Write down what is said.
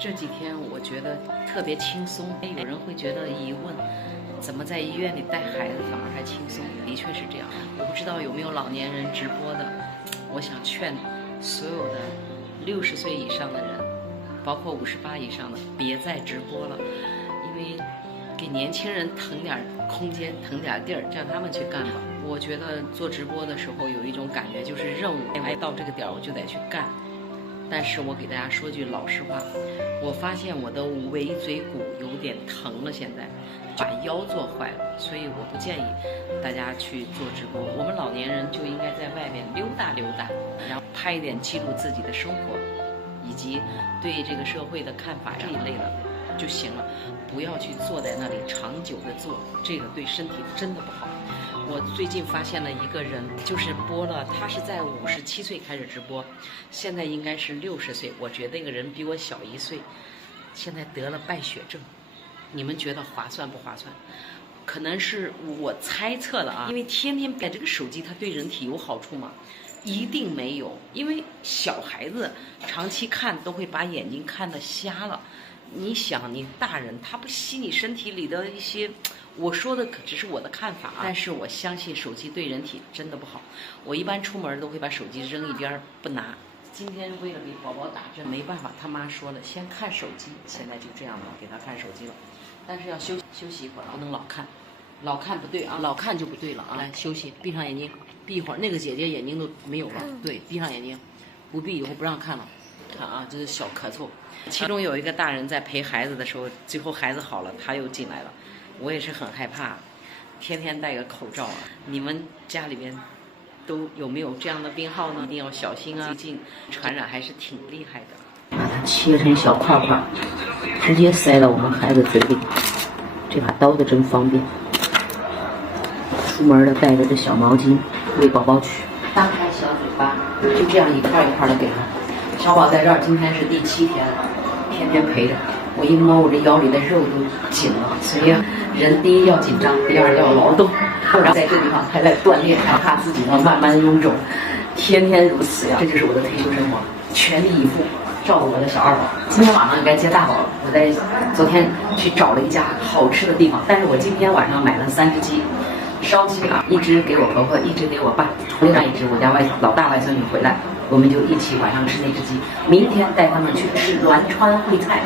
这几天我觉得特别轻松，有人会觉得疑问，怎么在医院里带孩子反而还轻松？的确是这样。我不知道有没有老年人直播的，我想劝所有的60岁以上的人，包括58以上的，别再直播了，因为给年轻人腾点空间，腾点地儿，让他们去干吧。我觉得做直播的时候有一种感觉，就是任务，到这个点儿我就得去干。但是我给大家说句老实话，我发现我的尾椎骨有点疼了，现在把腰做坏了，所以我不建议大家去做直播。我们老年人就应该在外面溜达溜达，然后拍一点记录自己的生活，以及对这个社会的看法这一类的就行了，不要去坐在那里长久的做，这个对身体真的不好。我最近发现了一个人，就是播了，他是在57岁开始直播，现在应该是60岁。我觉得那个人比我小1岁，现在得了败血症。你们觉得划算不划算？可能是我猜测的啊，因为天天摆这个手机，它对人体有好处吗？一定没有，因为小孩子长期看都会把眼睛看得瞎了。你想，你大人他不吸你身体里的一些，我说的可只是我的看法啊，但是我相信手机对人体真的不好。我一般出门都会把手机扔一边不拿。今天为了给宝宝打针，没办法，他妈说了，先看手机，现在就这样了，给他看手机了。但是要休息一会儿，不能老看，老看不对啊，老看就不对了啊。来休息，闭上眼睛，闭一会儿。那个姐姐眼睛都没有了，对，闭上眼睛，不闭以后不让看了。看啊，这是小咳嗽。其中有一个大人在陪孩子的时候，最后孩子好了，他又进来了，我也是很害怕，天天戴个口罩啊。你们家里边都有没有这样的病号呢？一定要小心啊，最近传染还是挺厉害的。把它切成小块块，直接塞到我们孩子嘴里，这把刀子真方便。出门的带着这小毛巾喂宝宝去，张开小嘴巴，就这样一块一块的给他。小宝在这儿今天是第7天了，天天陪着我，一摸我这腰里的肉都紧了，所以人第一要紧张，第二要劳动，然后在这地方还在锻炼，哪怕自己要慢慢臃肿，天天如此呀，这就是我的退休生活，全力以赴照顾我的小2宝。今天晚上应该接大宝了，我在昨天去找了一家好吃的地方，但是我今天晚上买了3只鸡，烧鸡啊，一只给我婆婆，一只给我爸，另外一只我家老大外孙女回来，我们就一起晚上吃那只鸡，明天带他们去吃栾川烩菜。